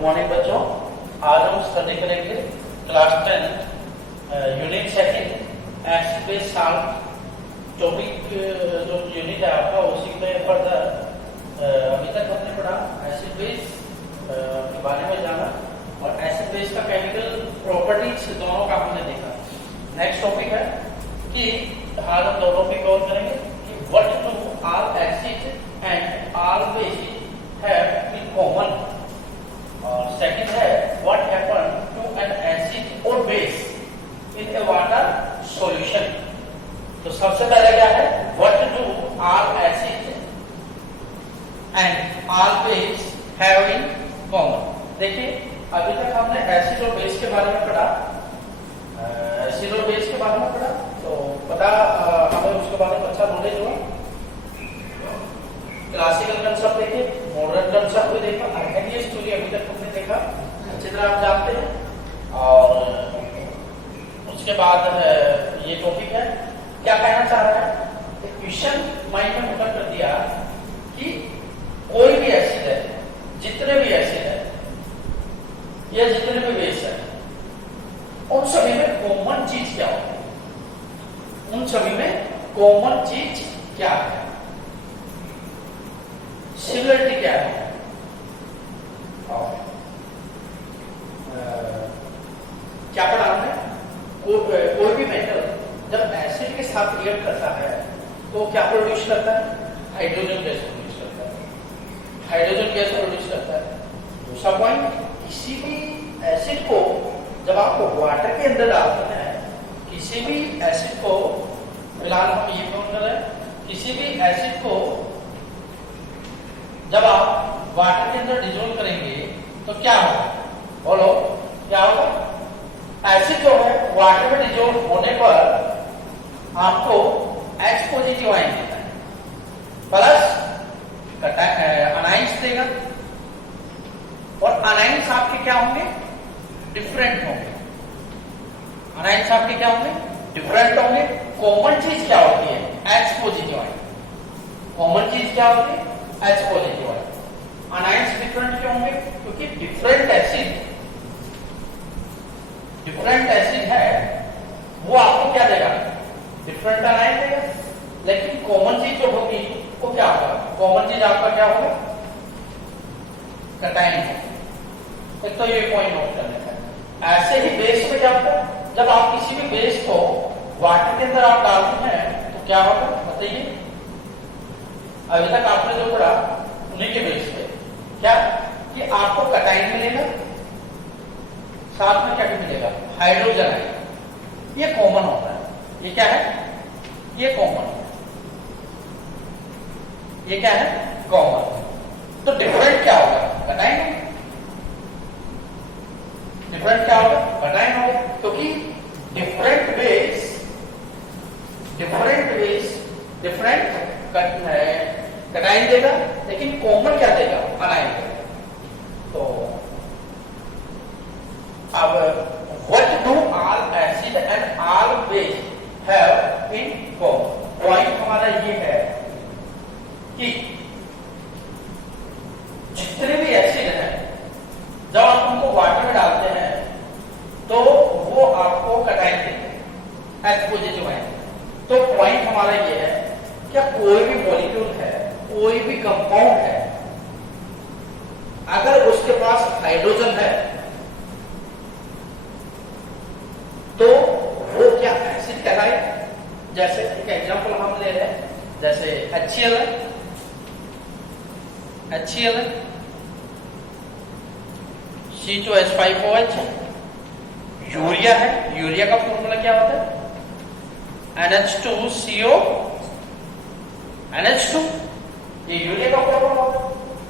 Good morning बच्चों। आज हम स्टडी करेंगे class 10 unit second acid base salt topic. जो यूनिट है आपका उसी में फर्दर अभी तक हमने पढ़ा एसिड बेस के बारे में जाना और एसिड बेस का केमिकल प्रॉपर्टीज दोनों का हमने देखा। नेक्स्ट टॉपिक है कि आज हम दो टॉपिक कवर करेंगे कि what do all acid and all basis have in common, और सेकंड है what happen to an acid और base in a water solution. तो सबसे पहले क्या है, what do all acid and all base have in common. देखिए अभी तक हमने एसिड और बेस के बारे में पढ़ा, एसिड और बेस के बारे में पढ़ा, तो पता हमें उसके बारे में अच्छा नॉलेज हुआ। क्लासिकल कंसेप्ट देखे, मॉडर्न कंसेप्ट भी देखा, आर्केनियस थ्योरी अभी तक हमने देखा, अच्छी तरह आप जानते हैं। और उसके बाद ये टॉपिक है क्या कहना चाह रहा है, एक क्वेश्चन माइंड में मुकर कर दिया कि कोई भी एसिड है, जितने भी एसिड है या जितने भी बेस है, उन सभी में कॉमन चीज क्या होती है, उन सभी में कॉमन चीज क्या है, सिमिलरिटी क्या है। और क्या पढ़ा हमने, कोई भी मेटल जब एसिड के साथ रिएक्ट करता है तो क्या प्रोड्यूस करता है, हाइड्रोजन गैस प्रोड्यूस करता है, हाइड्रोजन गैस प्रोड्यूस करता है। दूसरा पॉइंट, किसी भी एसिड को जब आप वाटर के अंदर डालते हैं, किसी भी एसिड को, फिलहाल हम ये बोल रहे हैं, किसी भी एसिड को जब आप वाटर के अंदर डिजोल्व करेंगे तो क्या होगा, बोलो क्या होगा। एसिड जो है वाटर में डिजोल्व होने पर आपको H पॉजिटिव आयन देता है प्लस अनाइंस देगा, और अनाइंस आपके क्या होंगे, डिफरेंट होंगे। अनाइंस आपके क्या होंगे, डिफरेंट होंगे। कॉमन चीज क्या होती है, H पॉजिटिव आयन। कॉमन चीज क्या होती है, H पॉजिटिव आयन। अनाइंस डिफरेंट क्यों होंगे, क्योंकि डिफरेंट एसिड है वो आपको क्या देगा, डिफरेंट अनाइन देगा। लेकिन कॉमन चीज जो होगी वो क्या होगा, कॉमन चीज आपका क्या होगा, कैटायन होगा। एक तो ये पॉइंट नोट करने का। ऐसे ही बेस में क्या होता है, जब आप किसी भी बेस को वाटर के अंदर आप डालते हैं तो क्या होगा बताइए। अभी तक आपने जो पढ़ा उन्हीं के बेस पे क्या कि आपको कैटायन मिलेगा, साथ में क्या मिलेगा, हाइड्रोजन आयन। ये कॉमन होता है। ये क्या है, ये कॉमन है। ये क्या है, कॉमन। तो डिफरेंट क्या होगा, कैटायन। डिफरेंट क्या होगा, कैटायन होगा, क्योंकि डिफरेंट बेस डिफरेंट कैटायन देगा, लेकिन कॉमन क्या देगा, अनायन देगा। तो अब what do all acid and all base have in common. Point हमारा ये है कि जितने भी एसिड हैं जब आप उनको वाटर में डालते हैं तो वो आपको कैटायन देते हैं, H पॉजिटिव आयन। तो पॉइंट हमारा ये है क्या कोई भी मॉलिक्यूल है, कोई भी कंपाउंड है, अगर उसके पास हाइड्रोजन है तो वो क्या एसिड कहलाएगा। जैसे एक एग्जांपल हम ले रहे हैं, जैसे HCl है, HCl है, C2H5OH, यूरिया है, यूरिया का फॉर्मूला क्या होता है, NH2CO NH2, ये यूरिया का फॉर्मूला होता है।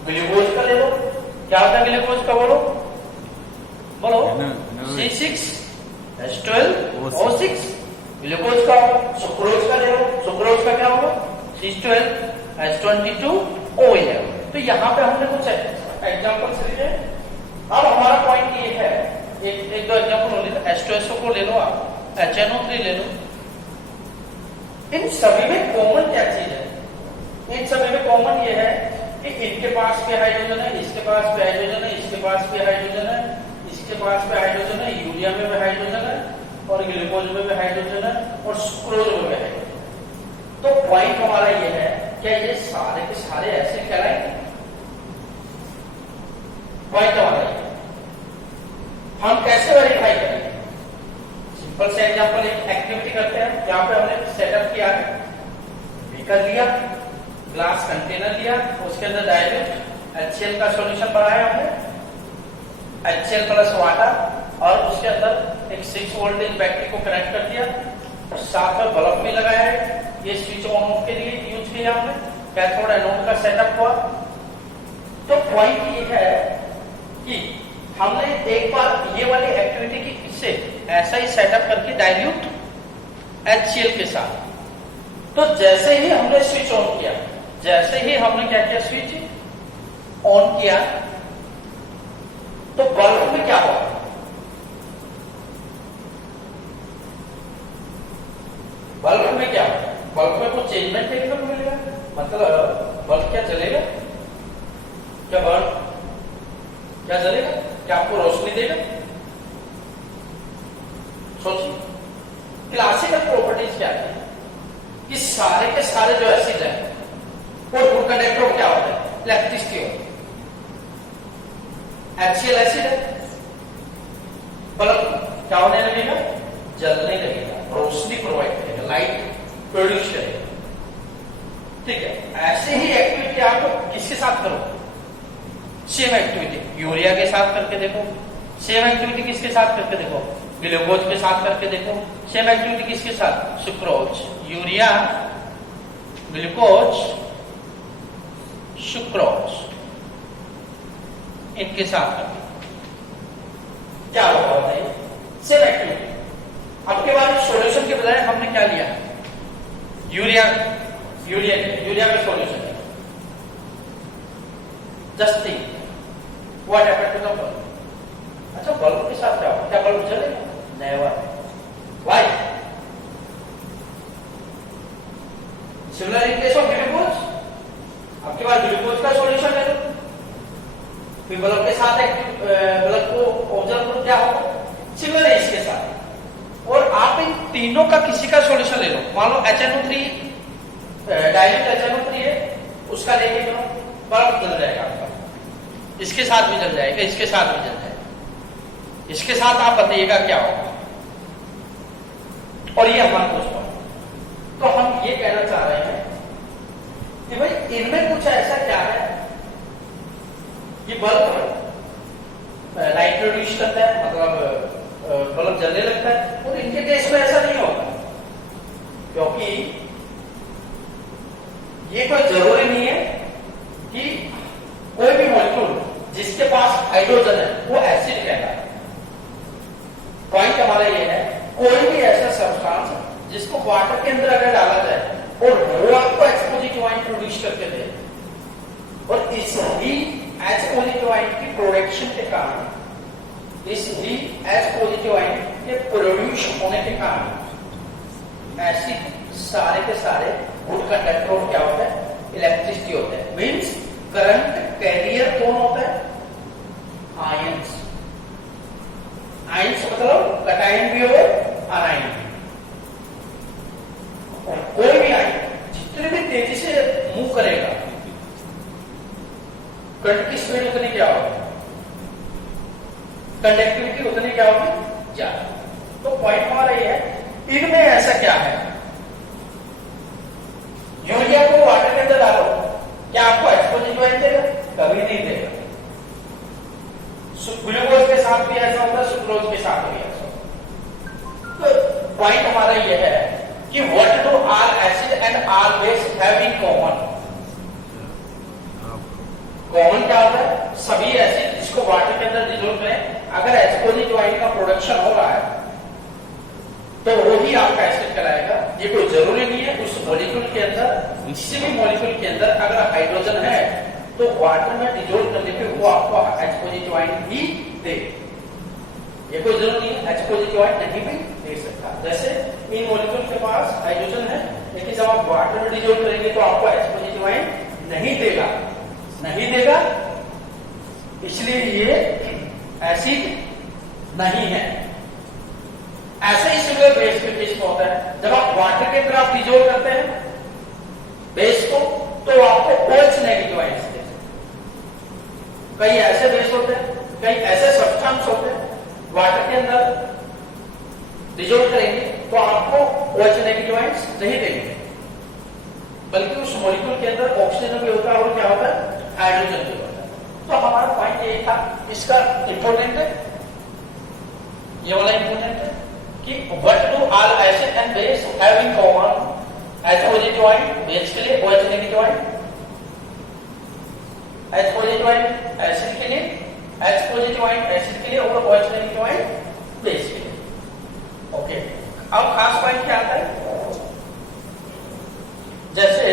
ग्लूकोज का ले लो, क्या होता है ग्लूकोज का, बोलो बोलो, C6H12O6 ग्लूकोज का। सुक्रोज का ले लो, सुक्रोज का क्या होगा, C12H22O11। तो यहाँ पे हमने कुछ एग्जांपल्स लिखे। अब हमारा पॉइंट ये है, एक दो एग्जांपल होने, H2SO को ले लो, आप HNO3 ले लो। इन सभी में कॉमन क्या चीज है, इन सभी में कॉमन ये है कि इनके पास भी हाइड्रोजन है, इसके पास भी हाइड्रोजन है, इसके पास भी हाइड्रोजन है, इसके पास भी हाइड्रोजन है, यूरिया में भी हाइड्रोजन है और ग्लूकोज में भी हाइड्रोजन है और सुक्रोज में भी हाइड्रोजन है। तो पॉइंट हमारा ये है, क्या ये सारे के सारे ऐसे कहलाएंगे? पॉइंट हमारा ये हम कैसे वेरीफाई करेंगे? सिंपल से एग्जांपल, एक एक्टिविटी करते हैं। यहाँ पे हमने सेटअप किया है, बीकर लिया, ग्लास कंटेनर लिया, उसके अंदर डाइल्यूट HCl का सॉल्यूशन बनाया हमने, HCl प्लस वाटर, और उसके अंदर एक 6 वोल्टेज बैटरी को कनेक्ट कर दिया, साथ में बल्ब भी लगाया है। ये स्विच ऑन ऑफ के लिए यूज किया हमने, कैथोड एनोड का सेटअप हुआ। तो पॉइंट ये है कि हमने एक बार ये वाली एक्टिविटी की, इससे ऐसा ही सेटअप करके डाइल्यूट HCl के साथ, तो जैसे ही हमने स्विच ऑन किया, जैसे ही हमने क्या किया, स्विच ऑन किया, तो बल्ब में क्या हुआ? बल्ब में क्या हुआ? बल्ब में कुछ चेंजमेंट देखने को मिलेगा, मतलब बल्ब क्या जलेगा? क्या बल्ब क्या जलेगा? क्या आपको रोशनी देगा? सोचिए, क्लासिकल प्रॉपर्टीज क्या है कि सारे के सारे जो एसिड है वो गुड कंडक्टर क्या होता है? इलेक्ट्रिसिटी होती है। HCl एसिड है, बल्ब क्या होने लगेगा? जलने लगेगा, रोशनी प्रोवाइड करेगा, लाइट प्रोड्यूस करेगा। ठीक है, ऐसे ही एक्टिविटी आप किसके साथ करो? सेम एक्टिविटी यूरिया के साथ करके देखो, सेम एक्टिविटी किसके साथ करके देखो? ग्लूकोज के साथ करके देखो, सेम एक्टिविटी किसके साथ? सुक्रोज, यूरिया, ग्लूकोज, सुक्रोज, इनके साथ करके क्या होगा बताइए? Same activity. अब के बाद सॉल्यूशन के बजाय हमने क्या लिया? यूरिया का सॉल्यूशन है। Just think what happened to the bulb? अच्छा, बल्ब के साथ क्या होगा? क्या बल्ब जलेगा? Never. Why? Similar in case of glucose, आपके पास ग्लूकोज का सॉल्यूशन है, फिर बल्ब के साथ बल्ब को ऑब्जर्व करो क्या होगा? सिमिलर है इसके साथ। और आप इन तीनों का किसी का सॉल्यूशन ले लो, मान लो HNO3 डाइल्यूट HNO3 है, उसका लेके चलो, बल्ब जल जाएगा आपका, इसके साथ भी जल जाएगा, इसके साथ भी जल जाएगा, इसके साथ आप बताइएगा क्या होगा? और ये हमारा दोस्तों, तो हम ये कहना चाह रहे हैं कि भाई इनमें कुछ ऐसा क्या है कि बल्ब लाइट प्रोड्यूस करता है, मतलब बल्ब जलने लगता है, और इनके केस में ऐसा नहीं होता, क्योंकि ये कोई जरूरी नहीं है कि कोई भी मॉलिक्यूल जिसके पास हाइड्रोजन है वो एसिड कहलाए। पॉइंट हमारा ये है, कोई भी ऐसा सब्सटेंस जिसको वाटर के अंदर अगर डाला जाए और वो आपको एक्सपोजिटिव आयन प्रोड्यूस करके दे, और इस ही एक्सपोजिटिव आयन की प्रोडक्शन के कारण, इस ही एक्सपोजिटिव आयन के प्रोड्यूस होने के कारण एसिड सारे के सारे गुड कंडक्टर क्या होता है? इलेक्ट्रिसिटी होता है। मीन्स करंट कैरियर कौन होता है? आयंस। आयंस मतलब कैटायन भी हो, आनायन भी। और कोई भी आयन जितने भी तेजी से मूव करेगा, करंट की स्पीड उतनी क्या होगी, कंडक्टिविटी उतनी क्या होगी, ज्यादा। तो पॉइंट हमारा ये है, इनमें ऐसा क्या है? यूरिया को वाटर के अंदर डालो, क्या आपको एक्सपोजिटिव आयन देगा? कभी नहीं देगा। ग्लूकोज के साथ भी ऐसा होता है, सुक्रोज के साथ भी ऐसा होता है। तो पॉइंट हमारा यह है कि what do all acid and all base have in common? Common क्या होता है? सभी एसिड जिसको वाटर के अंदर डिसॉल्व करें, अगर एक्सपोजिटिव आयन का प्रोडक्शन हो रहा है तो वही आपका एसिड कहलाएगा। ये कोई जरूरी नहीं है उस मॉलिक्यूल के अंदर, किसी भी मॉलिक्यूल के अंदर अगर हाइड्रोजन है तो वाटर में डिसॉल्व करने पे वो आपको एक्सपोजिटिव आयन ही दे। ये कोई जरूरी नहीं है, एक्सपोजिटिव आयन नहीं भी दे सकता। जैसे इन मॉलिक्यूल के पास हाइड्रोजन है, लेकिन जब आप वाटर में डिसॉल्व करेंगे तो आपको एक्सपोजिटिव आयन नहीं देगा। नहीं देगा, इसलिए ये एसिड नहीं है। ऐसे ही सिमिलर बेस के केस में होता है, जब आप वाटर के अंदर आप डिजोल्व करते हैं बेस को, तो आपको OH नेगेटिव आयंस देते हैं। कई ऐसे बेस होते हैं, कई ऐसे सब्सटेंस होते हैं वाटर के अंदर डिजोल्व करेंगे तो आपको OH नेगेटिव आयंस नहीं देंगे, बल्कि उस मॉलिक्यूल के अंदर ऑक्सीजन भी होता है और क्या होता है, हाइड्रोजन भी होता है। तो हमारा पॉइंट यही था, इसका इंपोर्टेंट है, ये वाला इंपोर्टेंट है कि what do all acid and base have in common? H positive ion base के लिए, OH negative ion, H positive ion acid के लिए, H पॉजिटिव आयन एसिड के लिए और OH नेगेटिव आयन बेस के लिए। ओके, अब खास पॉइंट क्या आता है, जैसे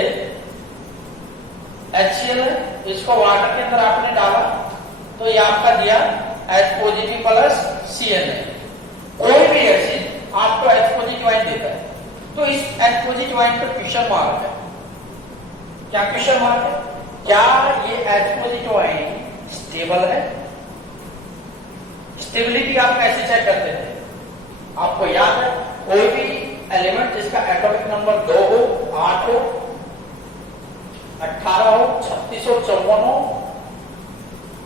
HCl है, इसको वाटर के अंदर आपने डाला तो ये आपका दिया H पॉजिटिव प्लस Cl है। कोई भी एसिड आपको H पॉजिटिव आयन देता है तो इस H पॉजिटिव आयन पर क्वेश्चन मार्क है। क्या क्वेश्चन मार्क है? क्या ये H पॉजिटिव आयन स्टेबल है? स्टेबिलिटी आप कैसे चेक करते थे? आपको याद है, कोई भी एलिमेंट जिसका एटॉमिक नंबर 2 हो, 8 हो, 18 हो, 36 हो, 54 हो,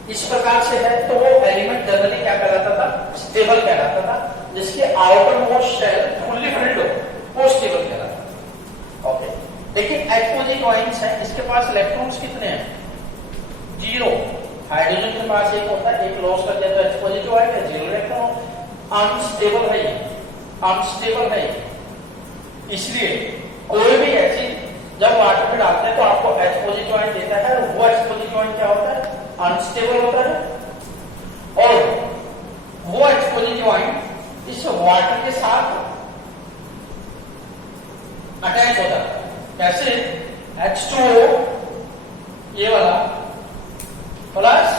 इस प्रकार से है तो वो एलिमेंट जनरली क्या कहलाता था? स्टेबल कहलाता था। जिसके outermost shell fully filled हो वो स्टेबल कहलाता। ओके, लेकिन H पॉजिटिव आयंस है, इसके पास इलेक्ट्रॉन्स कितने हैं? 0। हाइड्रोजन के पास एक होता है, एक लॉस कर दिया तो H पॉजिटिव आएगा, 0 इलेक्ट्रॉन। अनस्टेबल है ये, अनस्टेबल है ये। इसलिए कोई भी एसिड जब वाटर में डालते हैं तो आपको H पॉजिटिव आयन देता है, और वो H पॉजिटिव आयन क्या होता है? अनस्टेबल होता है। और वो H पॉजिटिव आयन इस वाटर के साथ अटैच हो जाता है। कैसे? H2O ये वाला प्लस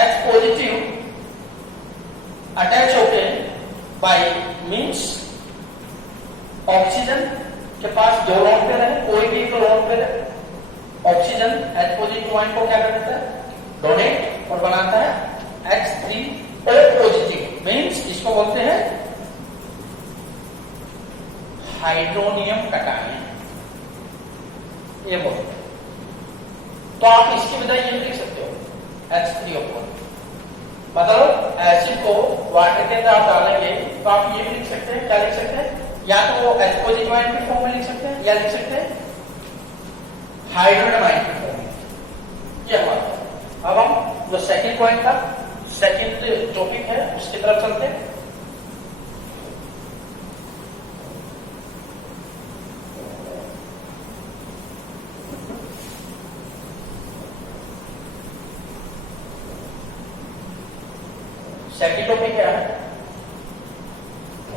H पॉजिटिव अटैच होके बाय मींस ऑक्सीजन के पास 2 लोन पेयर है, कोई भी एक लोन पेयर है, ऑक्सीजन H पॉजिटिव आयन को क्या करता है? डोनेट और बनाता है H3O पॉजिटिव। मींस इसको बोलते हैं हाइड्रोनियम कटायन, ये बोलते हैं। तो आप इसकी बजाय ये लिख सकते हो H3O। मतलब एसिड को वाटर के अंदर आप डालेंगे तो आप ये भी लिख सकते हैं, क्या लिख सकते हैं? या तो वो H पॉजिटिव आयन के फॉर्म में लिख सकते हैं, या लिख सकते हैं हाइड्रोजन आयन के फॉर्म में। ये हमारा। अब हम जो सेकंड पॉइंट था, सेकंड टॉपिक है, उसकी तरफ चलते हैं। सेकंड टॉपिक क्या है?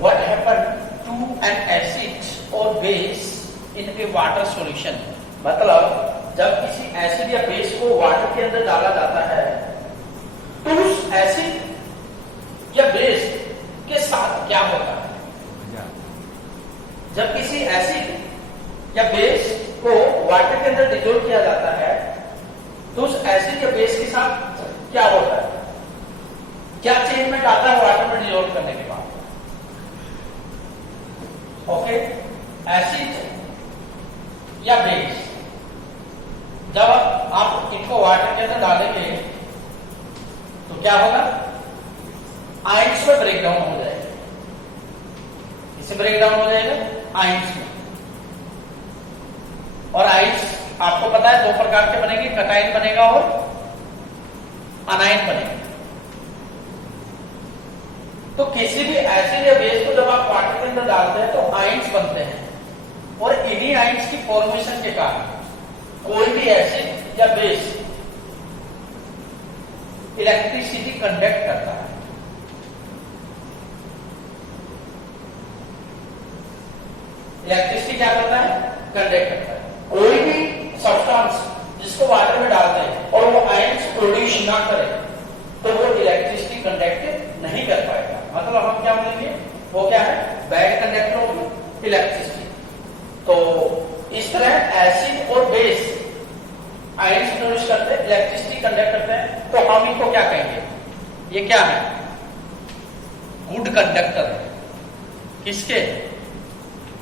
What happen to an acid और base in a water solution. मतलब जब किसी एसिड या बेस को वाटर के अंदर डाला जाता है तो उस एसिड या बेस के साथ क्या होता है? जब किसी एसिड या बेस को वाटर के अंदर डिसॉल्व किया जाता है तो उस एसिड या बेस के साथ क्या होता है? क्या चेंजमेंट आता है वाटर में डिसॉल्व करने के बाद? ओके, एसिड या बेस जब आप इनको वाटर के अंदर डालेंगे तो क्या होगा? आयंस में ब्रेकडाउन हो जाएगा। इससे ब्रेकडाउन हो जाएगा आयंस में। और आयंस आपको पता है 2 प्रकार के बनेंगे, कटायन बनेगा और अनायन बनेगा। तो किसी भी एसिड या बेस को जब आप वाटर के अंदर डालते हैं तो आयंस बनते हैं, और इन्हीं आयंस की फॉर्मेशन के कारण कोई भी एसिड या बेस इलेक्ट्रिसिटी कंडक्ट करता है। इलेक्ट्रिसिटी क्या करता है? कंडक्ट करता है। कोई भी सब्सटेंस जिसको वाटर में डालते हैं और वो आयंस प्रोड्यूस ना करे तो वो इलेक्ट्रिसिटी कंडक्ट नहीं कर पाएगा। मतलब हम क्या बोलेंगे? वो क्या है? Bad conductor of electricity. तो इस तरह एसिड और बेस आयंस प्रोड्यूस करते हैं, इलेक्ट्रिसिटी क्या है? गुड कंडक्टर है। किसके?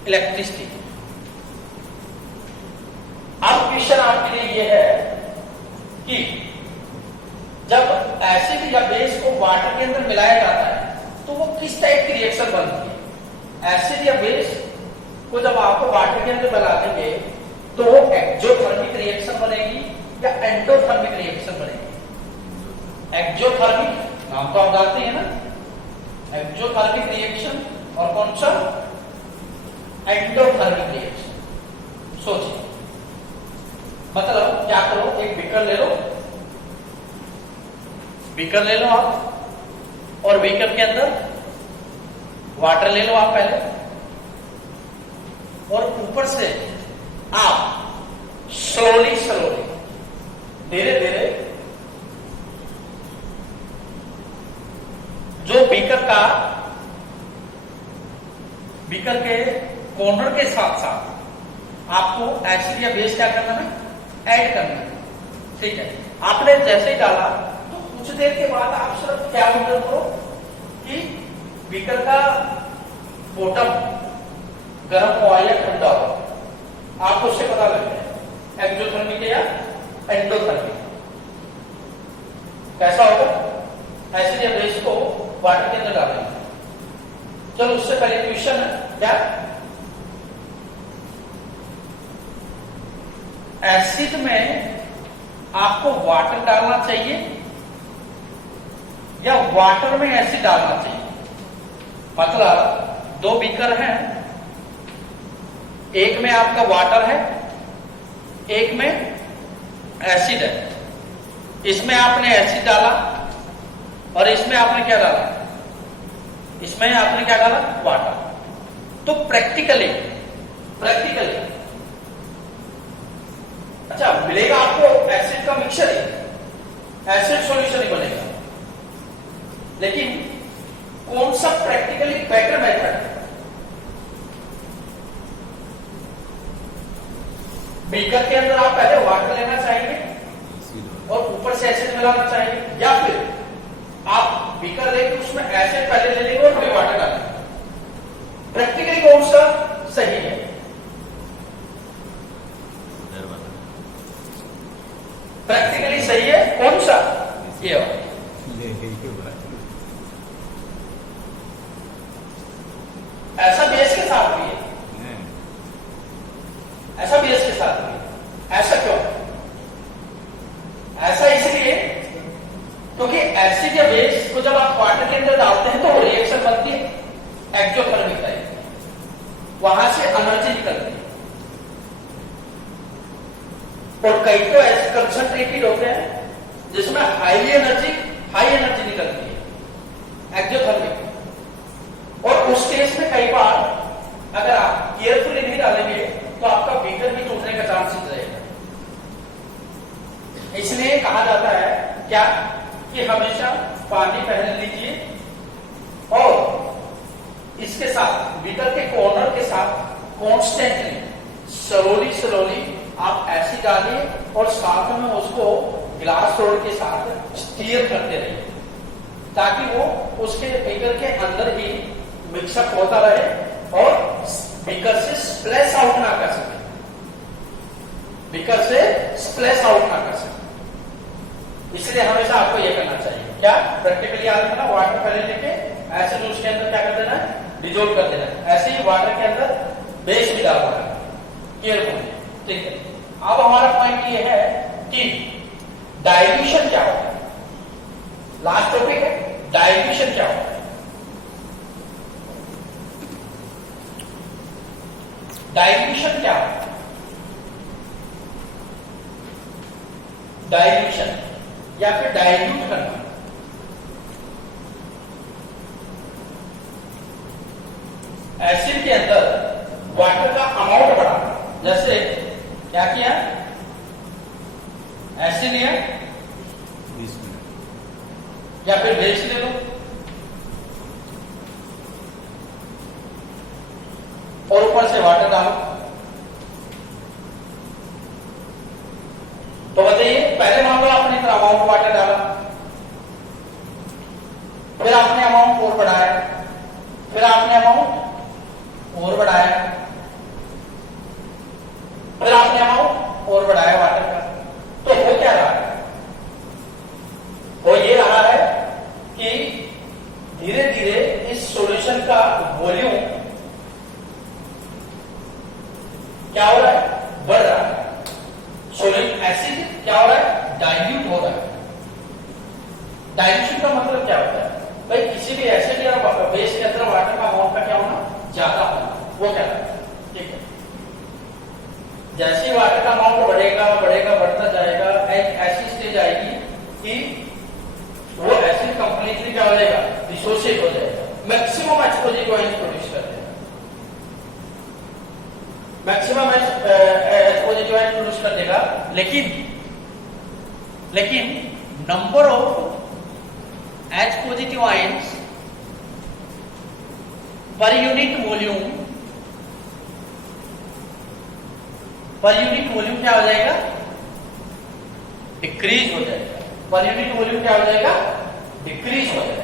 इलेक्ट्रिसिटी। अब क्वेश्चन आपके लिए ये है कि जब एसिड या बेस को वाटर के अंदर मिलाया जाता है तो वो किस टाइप की रिएक्शन बनती है? एसिड या बेस को जब आपको वाटर के अंदर मिला देंगे तो वो एक्सोथर्मिक रिएक्शन बनेगी या एंडोथर्मिक रिएक्शन बनेगी? एक्सोथर्मिक नाम तो आप जानते हैं ना, एक्सोथर्मिक रिएक्शन, और कौन सा? Endothermic reaction. सोचिए, मतलब क्या करो, एक बीकर ले लो, बीकर ले लो आप, और बीकर के अंदर वाटर ले लो आप पहले, और ऊपर से आप स्लोली स्लोली धीरे धीरे जो बीकर के कॉर्नर के साथ साथ आपको एसिड या बेस क्या करना है? ऐड करना है। ठीक है, आपने जैसे ही डाला तो कुछ देर के बाद आप सिर्फ क्या ऑब्जर्व करो कि बीकर का बॉटम गर्म हुआ या ठंडा हुआ, आपको उससे पता लग जाए एक्सोथर्मिक या एंडोथर्मिक। कैसा होगा? एसिड या बेस को वाटर के अंदर डालेंगे। चलो उससे पहले क्वेश्चन है क्या? एसिड में आपको वाटर डालना चाहिए या वाटर में एसिड डालना चाहिए? मतलब दो बीकर हैं, एक में आपका वाटर है, एक में एसिड है। इसमें आपने एसिड डाला और इसमें आपने क्या डाला? इसमें आपने क्या डाला? वाटर। तो प्रैक्टिकली अच्छा मिलेगा आपको एसिड का मिक्सचर ही, एसिड सॉल्यूशन ही बनेगा। लेकिन कौन सा प्रैक्टिकली बेटर मेथड है? बीकर के अंदर आप पहले वाटर लेना चाहेंगे और ऊपर से एसिड मिलाना चाहेंगे, या फिर आप बीकर लेके उसमें एसिड पहले ले लेंगे और फिर वाटर डालेंगे? प्रैक्टिकली कौन सा सही है? प्रैक्टिकली सही है कौन सा? ये ऐसा बेस के साथ भी है, ऐसा बेस के साथ भी है। ऐसा क्यों? ऐसा इसलिए क्योंकि एसिड या बेस को जब आप वाटर के अंदर डालते हैं तो वो रिएक्शन बनती है एक्सोथर्मिक टाइप, वहां से एनर्जी निकलती है। और कई तो ऐसे कंसंट्रेटेड होते हैं जिसमें हाई एनर्जी निकलती है एक्सोथर्मिक। और उस केस में कई बार अगर आप केयरफुली नहीं डालेंगे तो आपका बीकर भी टूटने का चांसेस रहेगा। इसलिए कहा जाता है क्या कि हमेशा पानी पहन लीजिए और इसके साथ बीकर के कॉर्नर के साथ कॉन्स्टेंटली स्लोली आप एसिड डालिए और साथ में उसको ग्लास रोड के साथ स्टीयर करते रहिए ताकि वो उसके बीकर के अंदर ही मिक्सअप होता रहे और बीकर से स्प्लैश आउट ना कर सके, बीकर से स्प्लैश आउट ना कर सके। इसलिए हमेशा आपको यह करना चाहिए क्या? प्रैक्टिकली याद रखना, वाटर पहले लेके एसिड उसके अंदर क्या कर देना है? डिजोल्व कर देना है। ऐसे ही वाटर के अंदर बेस भी डालना है केयरफुल। ठीक है, अब हमारा पॉइंट ये है कि डाइल्यूशन क्या होता है। लास्ट टॉपिक है डाइल्यूशन क्या होता है। डाइल्यूशन क्या होता है? डाइल्यूशन या फिर डाइल्यूट करना। एसिड के अंदर वाटर का अमाउंट बढ़ाना। जैसे क्या किया? एसिड लिया या फिर बेस ले लो और ऊपर से वाटर डालो। तो बताइए, पहले मान लो आपने इतना अमाउंट वाटर डाला, फिर आपने अमाउंट और बढ़ाया, फिर आपने अमाउंट और बढ़ाया, फिर आपने अमाउंट और बढ़ाया वाटर का। तो हो क्या रहा है? वो ये रहा है कि धीरे धीरे इस सॉल्यूशन का वॉल्यूम क्या हो रहा है? बढ़ रहा है। सोलिड एसिड क्या हो रहा है? डाइल्यूट हो रहा है। डाइल्यूशन का मतलब क्या होता है? भाई किसी भी एसिड या बेस के अंदर वाटर का अमाउंट का क्या होना? ज्यादा होना, वो क्या है? ठीक है। जैसे ही वाटर का अमाउंट बढ़ेगा बढ़ेगा बढ़ता जाएगा, एक ऐसी स्टेज आएगी कि वो एसिड कंप्लीटली क्या हो जाएगा? डिसोसिएट हो जाएगा, मैक्सिमम एक्सपोजिटिव आयंस प्रोड्यूस कर देगा, मैक्सिमम एक्सपोजिटिव आयंस प्रोड्यूस कर देगा। लेकिन number of H positive ions per unit volume क्या हो जाएगा? डिक्रीज हो जाएगा। पर यूनिट वॉल्यूम क्या हो जाएगा? डिक्रीज हो जाएगा।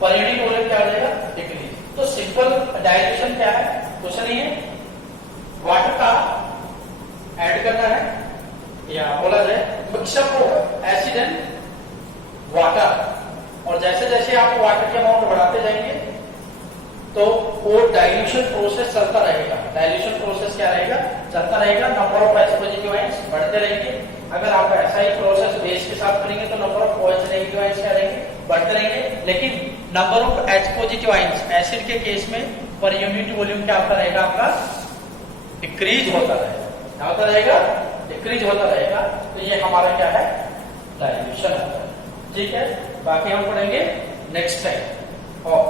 पर यूनिट वॉल्यूम क्या हो जाएगा? डिक्रीज। तो सिंपल डाइल्यूशन क्या है? कुछ नहीं है, वाटर का ऐड करना है, या बोला जाए mix up of acid and water. और जैसे जैसे आप वाटर के अमाउंट बढ़ाते जाएंगे तो वो डाइल्यूशन प्रोसेस चलता रहेगा। डाइल्यूशन प्रोसेस क्या रहेगा? चलता रहेगा। Number of H positive ions बढ़ते रहेंगे। अगर आप ऐसा ही प्रोसेस बेस के साथ करेंगे तो number of OH negative ions क्या रहेंगे? बढ़ते रहेंगे। लेकिन number of H positive ions acid के केस में पर यूनिट वॉल्यूम क्या होता रहेगा? आपका डिक्रीज होता रहेगा। क्या होता रहेगा? डिक्रीज होता रहेगा। तो ये हमारा क्या है? डाइल्यूशन होता है। ठीक है, बाकी हम पढ़ेंगे नेक्स्ट टाइम। और